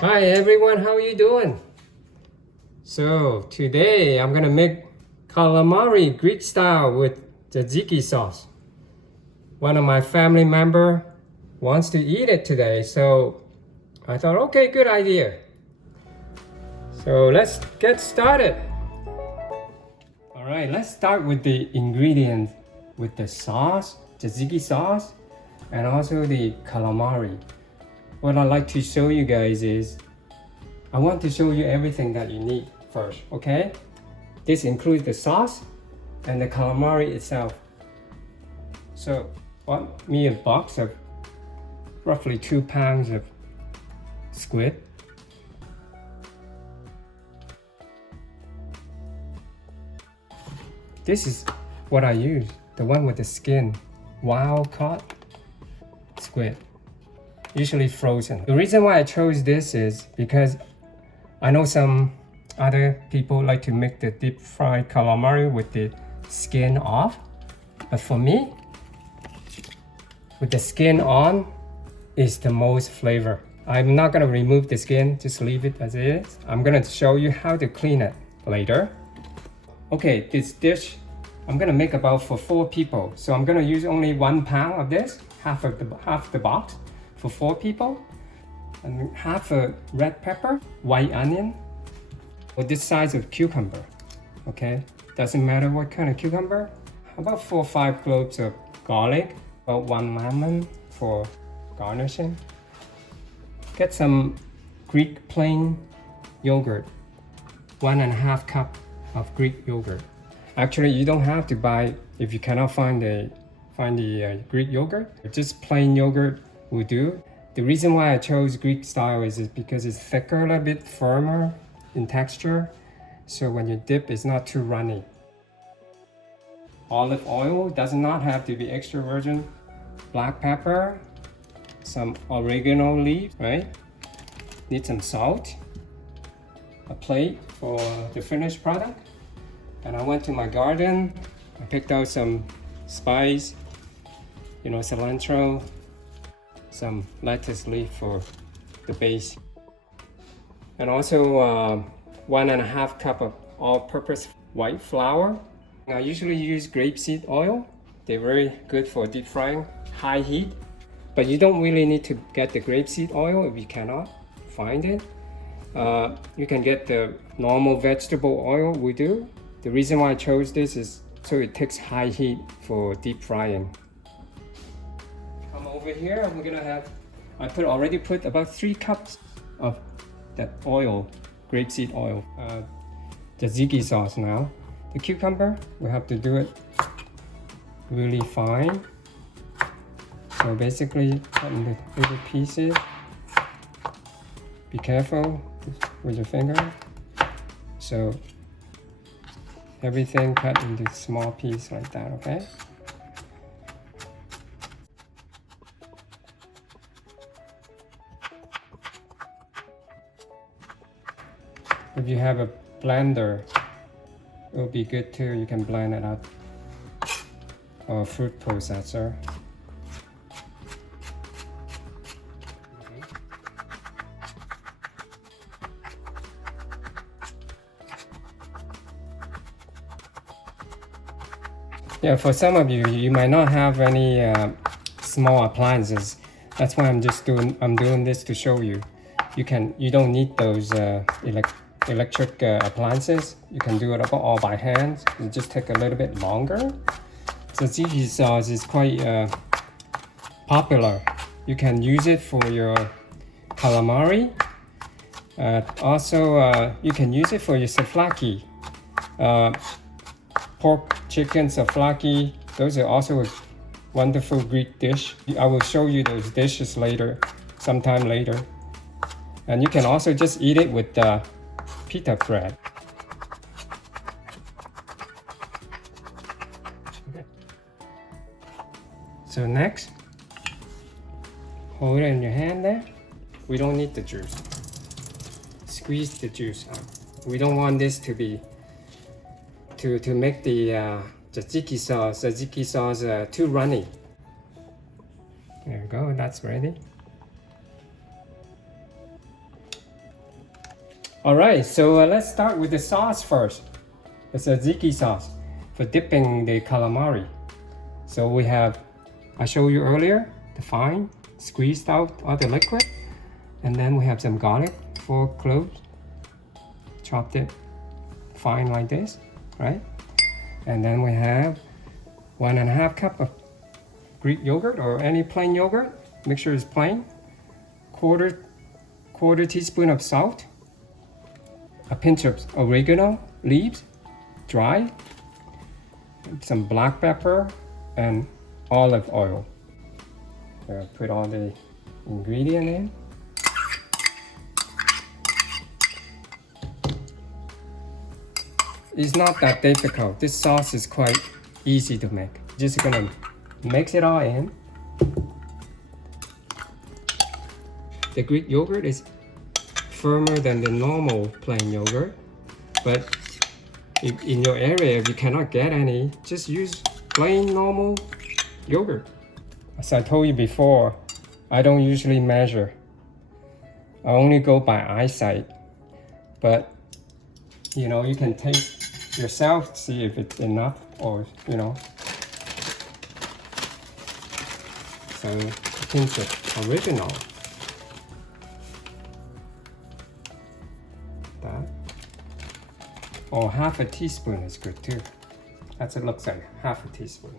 Hi everyone, how are you doing? So today I'm gonna make calamari Greek style with tzatziki sauce. One of my family member wants to eat it today, so I thought, okay, good idea. So let's get started. All right, let's start with the ingredients with the sauce, tzatziki sauce, and also the calamari. What I'd like to show you guys is I want to show you everything that you need first, okay? This includes the sauce and the calamari itself. So, bought me a box of roughly 2 pounds of squid. This is what I use, the one with the skin, wild caught squid, usually frozen. The reason why I chose this is because I know some other people like to make the deep fried calamari with the skin off, but for me, with the skin on is the most flavor. I'm not gonna remove the skin, just leave it as it is. I'm gonna show you how to clean it later. Okay, this dish I'm gonna make about for 4 people, so I'm gonna use only 1 pound of this, half the box for 4 people. And half a red pepper, white onion, or this size of cucumber, okay? Doesn't matter what kind of cucumber. About 4 or 5 cloves of garlic, about 1 lemon for garnishing. Get some Greek plain yogurt, 1.5 cup of Greek yogurt. Actually, you don't have to buy if you cannot find the Greek yogurt. Just plain yogurt will do. The reason why I chose Greek style is because it's thicker, a little bit firmer in texture, so when you dip, it's not too runny. Olive oil does not have to be extra virgin. Black pepper, some oregano leaves, right? Need some salt, a plate for the finished product. And I went to my garden, I picked out some spice, cilantro, some lettuce leaf for the base, and also 1.5 cup of all-purpose white flour. I usually use grapeseed oil. They're very good for deep frying, high heat, but you don't really need to get the grapeseed oil if you cannot find it. You can get the normal vegetable oil we do. The reason why I chose this is so it takes high heat for deep frying. Over here, we're gonna have, I already put about 3 cups of that oil, grapeseed oil, tzatziki sauce now. The cucumber, we have to do it really fine. So basically, cut into little pieces. Be careful with your finger. So everything cut into small pieces like that, okay? If you have a blender, it will be good too. You can blend it up, or a fruit processor. Yeah, for some of you, you might not have any small appliances. That's why I'm doing this to show you. You don't need those electric appliances. You can do it all by hand. It just take a little bit longer. Tzatziki sauce is quite popular. You can use it for your calamari. Also, you can use it for your souvlaki. Pork, chicken, souvlaki. Those are also a wonderful Greek dish. I will show you those dishes later, sometime later. And you can also just eat it with pita bread. Okay. So next, hold it in your hand there. We don't need the juice. Squeeze the juice out. We don't want this to be to make the tzatziki sauce too runny. There you go, that's ready. Alright, so let's start with the sauce first. The tzatziki sauce for dipping the calamari. So we have, I showed you earlier, the fine, squeezed out all the liquid. And then we have some garlic, 4 cloves, chopped it fine like this, right? And then we have 1.5 cup of Greek yogurt or any plain yogurt. Make sure it's plain. Quarter teaspoon of salt. A pinch of oregano leaves, dry. Some black pepper and olive oil. So put all the ingredient in. It's not that difficult. This sauce is quite easy to make. Just gonna mix it all in. The Greek yogurt is firmer than the normal plain yogurt, but if in your area if you cannot get any, just use plain normal yogurt. As I told you before, I don't usually measure. I only go by eyesight, but you know, you can taste yourself, see if it's enough or, you know. So a pinch of oregano. That. Or half a teaspoon is good too. That's what it looks like, half a teaspoon.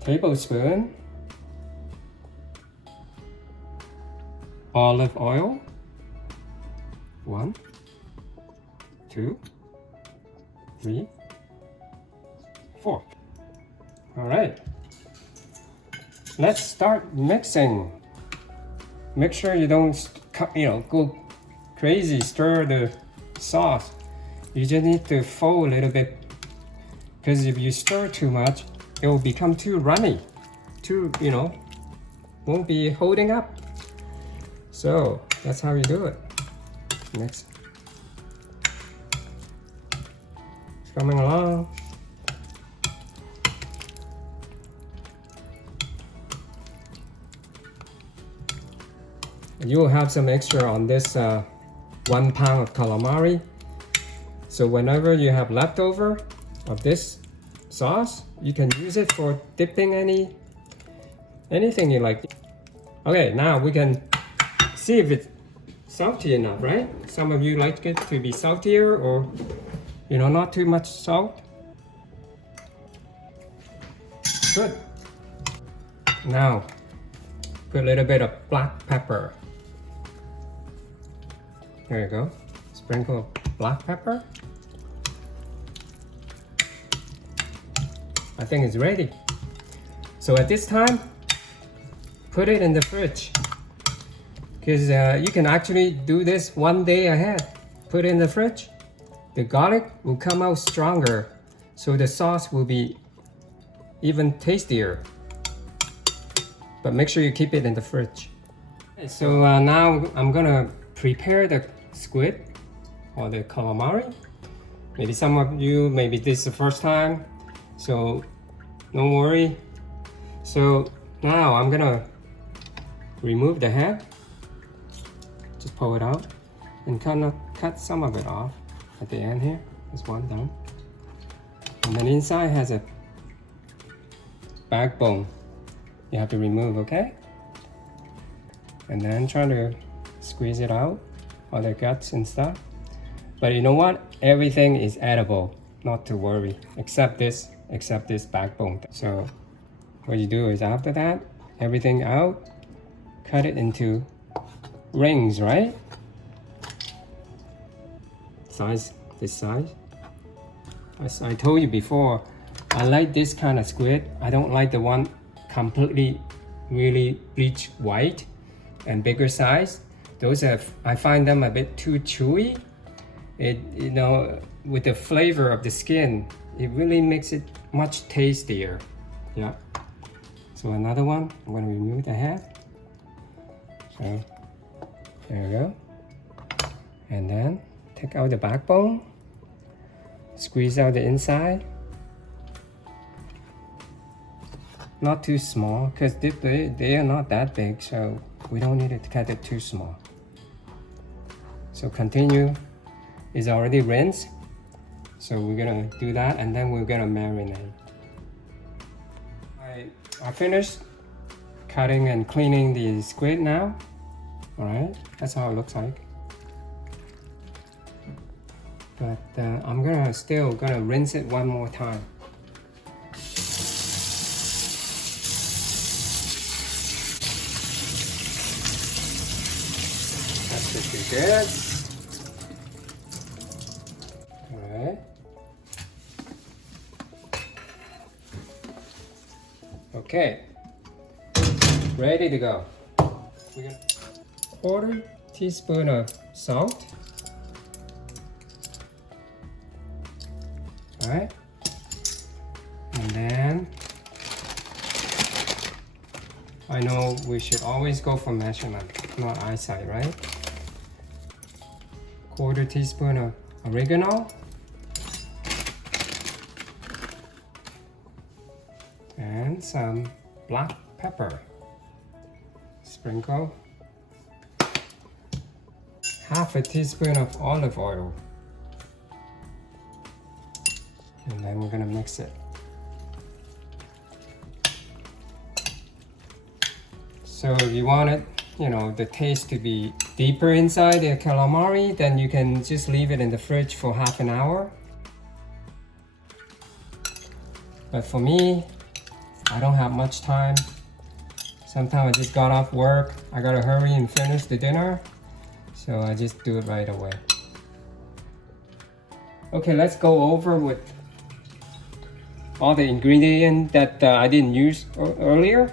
Tablespoon olive oil. 1, 2, 3, 4. All right. Let's start mixing. Make sure you don't, go crazy, stir the sauce. You just need to fold a little bit, because if you stir too much, it will become too runny, won't be holding up. So that's how you do it. Next. It's coming along. You will have some extra on this 1 pound of calamari. So whenever you have leftover of this sauce, you can use it for dipping anything you like. Okay, now we can see if it's salty enough, right? Some of you like it to be saltier or, not too much salt. Good. Now, put a little bit of black pepper. There you go. Sprinkle of black pepper. I think it's ready. So at this time, put it in the fridge. Because you can actually do this 1 day ahead. Put it in the fridge. The garlic will come out stronger, so the sauce will be even tastier. But make sure you keep it in the fridge. So now I'm gonna prepare the squid or the calamari. Maybe some of you, maybe this is the first time, so don't worry. So now I'm gonna remove the head. Just pull it out and kind of cut some of it off at the end here. There's one done. And then inside has a backbone you have to remove, okay? And then try to squeeze it out, all the guts and stuff. But you know what? Everything is edible, not to worry, except this backbone. So what you do is after that, everything out, cut it into rings, right? This size. As I told you before, I like this kind of squid. I don't like the one completely really bleached white and bigger size. Those I find them a bit too chewy. With the flavor of the skin, it really makes it much tastier. Yeah. So another one, I'm going to remove the head. So there we go. And then take out the backbone, squeeze out the inside. Not too small, because they are not that big, so we don't need to cut it too small. So continue is already rinsed. So we're gonna do that and then we're gonna marinate. I finished cutting and cleaning the squid now. Alright, that's how it looks like. But I'm still gonna rinse it one more time. That should be good. Alright. Okay. Ready to go. We're gonna 1/4 teaspoon of salt. Alright. And then I know we should always go for measurement, not eyesight, right? 1/4 teaspoon of oregano. And some black pepper. Sprinkle. 1/2 teaspoon of olive oil. And then we're gonna mix it. So if you want it, the taste to be deeper inside the calamari, then you can just leave it in the fridge for 1/2 an hour. But for me, I don't have much time. Sometimes I just got off work. I gotta hurry and finish the dinner. So I just do it right away. Okay, let's go over with all the ingredients that I didn't use earlier.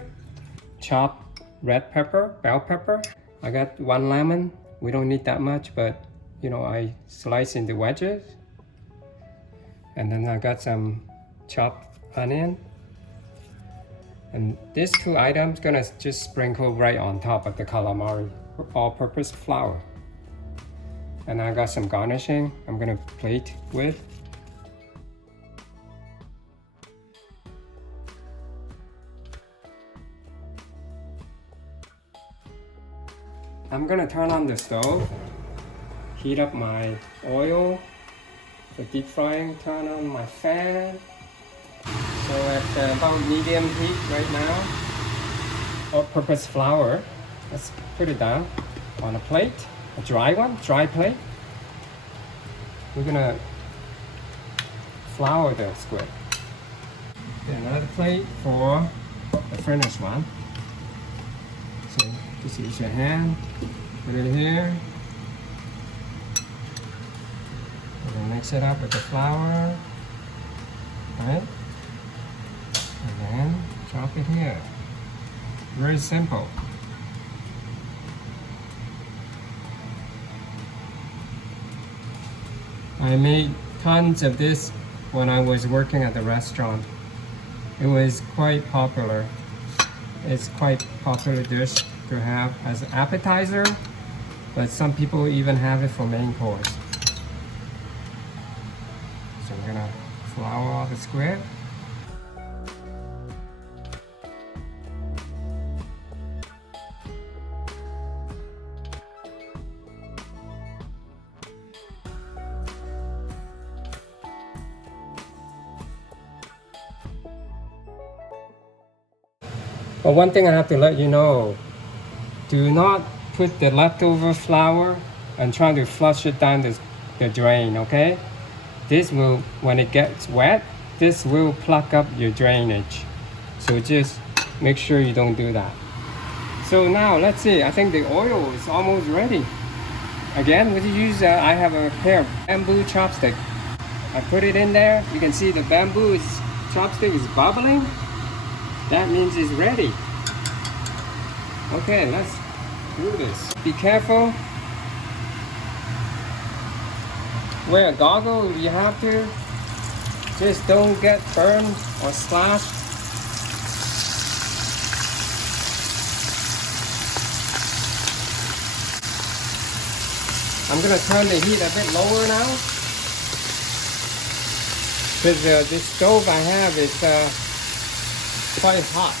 Chopped red pepper, bell pepper. I got 1 lemon. We don't need that much, but I slice into wedges. And then I got some chopped onion. And these 2 items gonna just sprinkle right on top of the calamari, all-purpose flour. And I got some garnishing I'm gonna plate with. I'm gonna turn on the stove, heat up my oil for deep frying, turn on my fan. So at about medium heat right now. All-purpose flour. Let's put it down on a plate, a dry plate. We're gonna flour the squid. Then another plate for the finished one. So just use your hand, put it here. And then mix it up with the flour. Right? And then drop it here. Very simple. I made tons of this when I was working at the restaurant. It was quite popular. It's quite popular dish to have as an appetizer, but some people even have it for main course. So we're gonna flour all the squid. But one thing I have to let you know, do not put the leftover flour and try to flush it down the drain, okay? This will, when it gets wet, this will pluck up your drainage. So just make sure you don't do that. So now let's see, I think the oil is almost ready. Again, we use, I have a pair of bamboo chopstick. I put it in there, you can see the bamboo chopstick is bubbling. That means it's ready. Okay, let's do this. Be careful. Wear a goggle if you have to. Just don't get burned or slashed. I'm gonna turn the heat a bit lower now, because this stove I have is quite hot.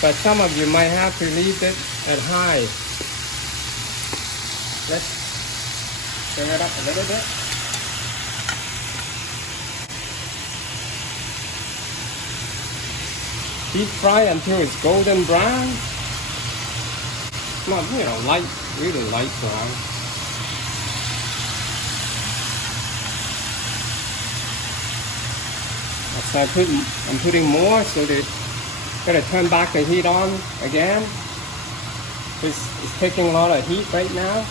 But some of you might have to leave it at high. let's stir it up a little bit. Deep fry until it's golden brown. Not, you know, light, really light brown. So I'm putting more, so they're gonna turn back the heat on again. It's taking a lot of heat right now.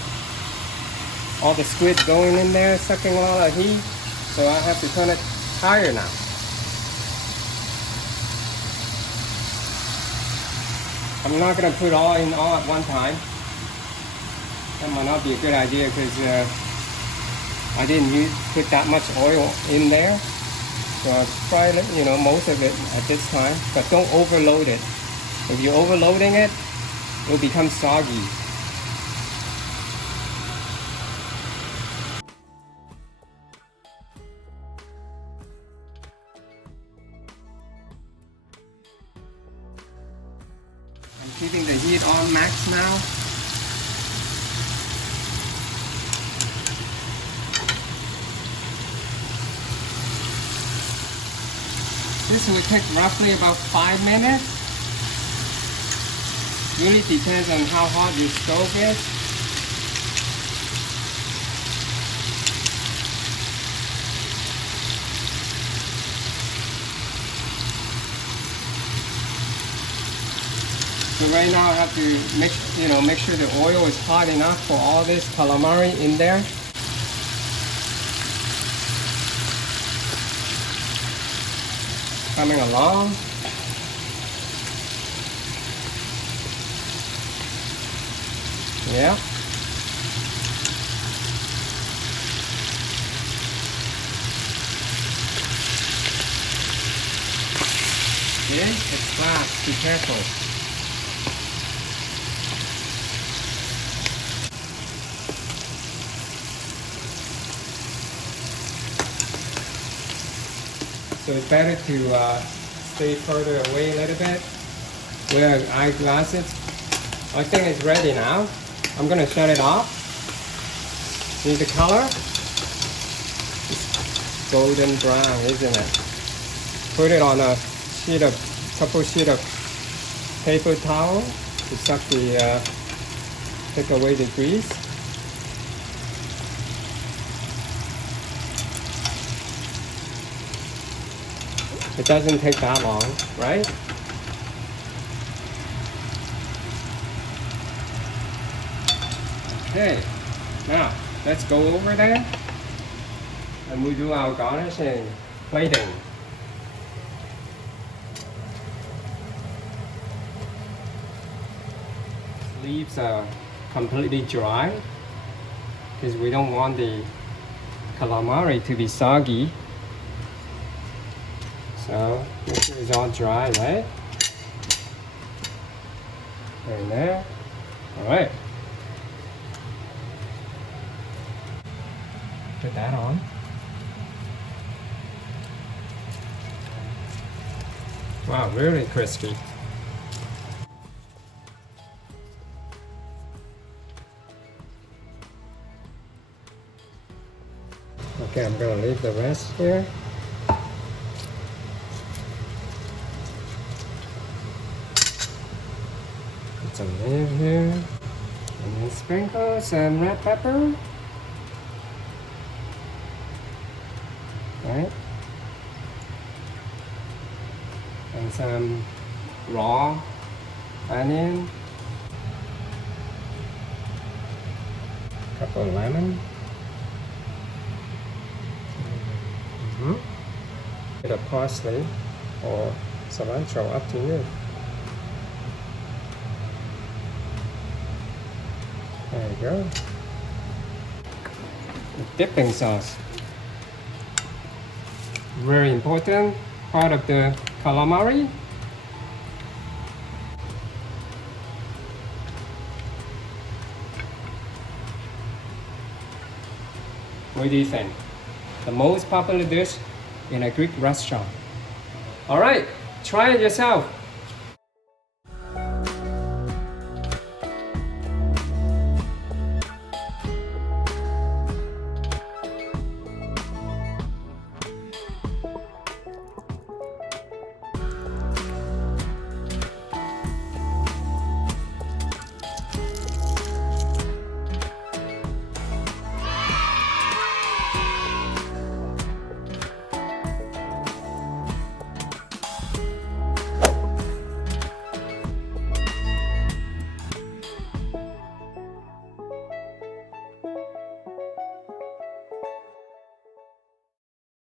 All the squid going in there, sucking a lot of heat. So I have to turn it higher now. I'm not gonna put all in all at one time. That might not be a good idea because I didn't put that much oil in there. So I'll fry, you know, most of it at this time, but don't overload it. If you're overloading it, it will become soggy. I'm keeping the heat on max now. This will take roughly about 5 minutes. Really depends on how hot your stove is. So right now I have to make sure the oil is hot enough for all this calamari in there. Coming along. Yeah. Okay, it's fast, be careful. So it's better to stay further away a little bit. Wear eyeglasses. I think it's ready now. I'm gonna shut it off. See the color? It's golden brown, isn't it? Put it on a couple sheet of paper towel to suck take away the grease. It doesn't take that long, right? Okay, now let's go over there and we do our garnish and plating. Leaves are completely dry because we don't want the calamari to be soggy. So make sure it's all dry, right? Right there. All right. Put that on. Wow, really crispy. Okay, I'm gonna leave the rest here. Put some leaf here. And then sprinkle some red pepper. Right? And some raw onion. Couple of lemon. Bit of parsley or cilantro, up to you. There you go. The dipping sauce. Very important part of the calamari. What do you think? The most popular dish in a Greek restaurant. All right, try it yourself.